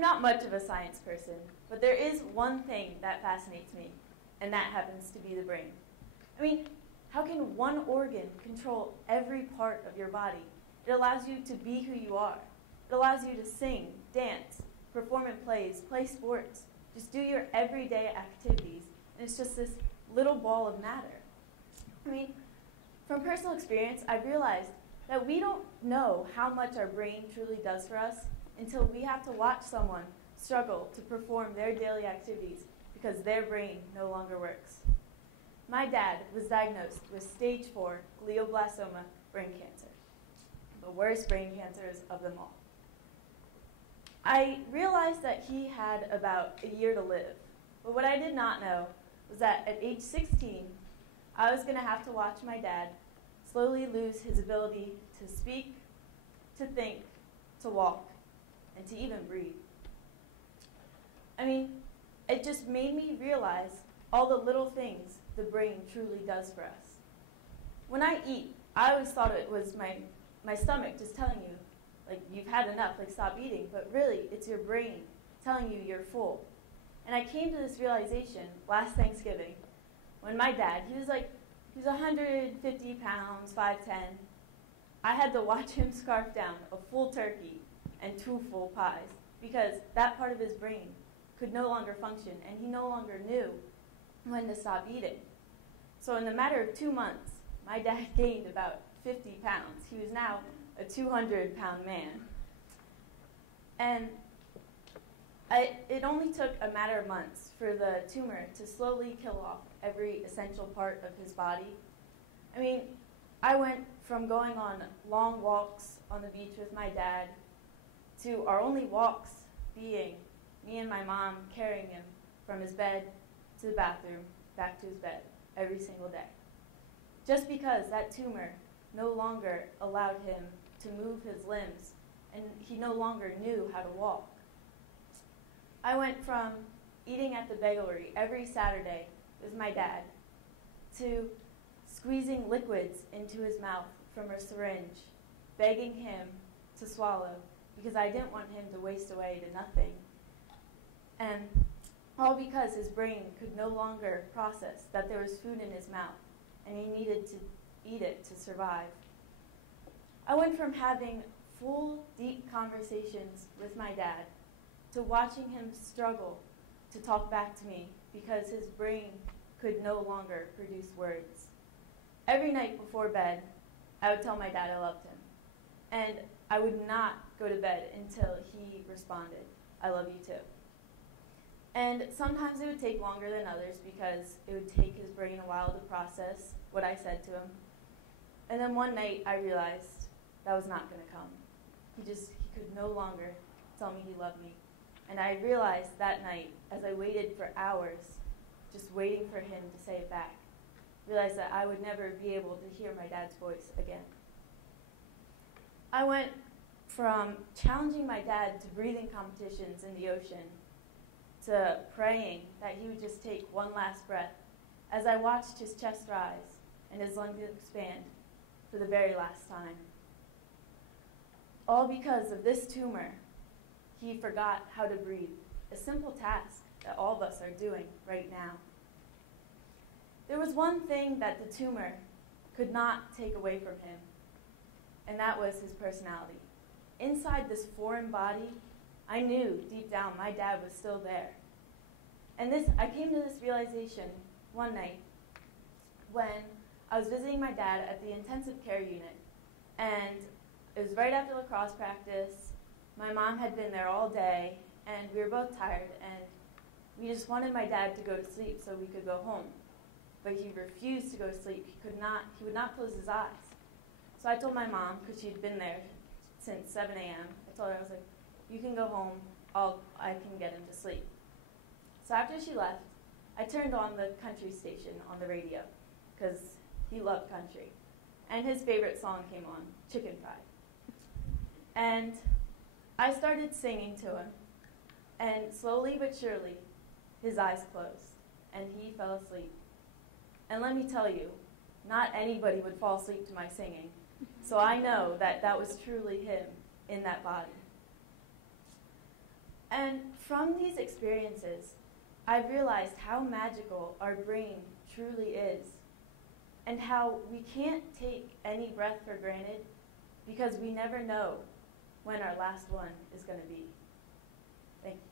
I'm not much of a science person, but there is one thing that fascinates me, and that happens to be the brain. I mean, how can one organ control every part of your body? It allows you to be who you are. It allows you to sing, dance, perform in plays, play sports, just do your everyday activities, and it's just this little ball of matter. I mean, from personal experience, I've realized that we don't know how much our brain truly does for us until we have to watch someone struggle to perform their daily activities because their brain no longer works. My dad was diagnosed with stage 4 glioblastoma brain cancer, the worst brain cancers of them all. I realized that he had about a year to live, but what I did not know was that at age 16, I was going to have to watch my dad slowly lose his ability to speak, to think, to walk, and to even breathe. I mean, it just made me realize all the little things the brain truly does for us. When I eat, I always thought it was my stomach just telling you, like, you've had enough, like, stop eating. But really, it's your brain telling you you're full. And I came to this realization last Thanksgiving when my dad, he was 150 pounds, 5'10". I had to watch him scarf down a full turkey and 2 full pies because that part of his brain could no longer function, and he no longer knew when to stop eating. So in the matter of 2 months, my dad gained about 50 pounds. He was now a 200-pound man. And it only took a matter of months for the tumor to slowly kill off every essential part of his body. I mean, I went from going on long walks on the beach with my dad to our only walks being me and my mom carrying him from his bed to the bathroom, back to his bed, every single day. Just because that tumor no longer allowed him to move his limbs, and he no longer knew how to walk. I went from eating at the bagery every Saturday with my dad to squeezing liquids into his mouth from a syringe, begging him to swallow because I didn't want him to waste away to nothing. And all because his brain could no longer process that there was food in his mouth and he needed to eat it to survive. I went from having full, deep conversations with my dad to watching him struggle to talk back to me because his brain could no longer produce words. Every night before bed, I would tell my dad I loved him. And I would not go to bed until he responded, I love you too. And sometimes it would take longer than others because it would take his brain a while to process what I said to him. And then one night I realized that was not going to come. He could no longer tell me he loved me. And I realized that night, as I waited for hours, just waiting for him to say it back, realized that I would never be able to hear my dad's voice again. I went from challenging my dad to breathing competitions in the ocean to praying that he would just take one last breath as I watched his chest rise and his lungs expand for the very last time. All because of this tumor, he forgot how to breathe, a simple task that all of us are doing right now. There was one thing that the tumor could not take away from him, and that was his personality. Inside this foreign body, I knew deep down my dad was still there. And I came to this realization one night when I was visiting my dad at the intensive care unit, and it was right after lacrosse practice. My mom had been there all day, and we were both tired, and we just wanted my dad to go to sleep so we could go home. But he refused to go to sleep. He would not close his eyes. So I told my mom, because she'd been there since 7 a.m., I told her, I was like, you can go home, I can get him to sleep. So after she left, I turned on the country station on the radio, because he loved country. And his favorite song came on, Chicken Fried. And I started singing to him, and slowly but surely, his eyes closed, and he fell asleep. And let me tell you, not anybody would fall asleep to my singing, so I know that that was truly him in that body. And And from these experiences, I've realized how magical our brain truly is, and how we can't take any breath for granted because we never know when our last one is going to be. Thank you.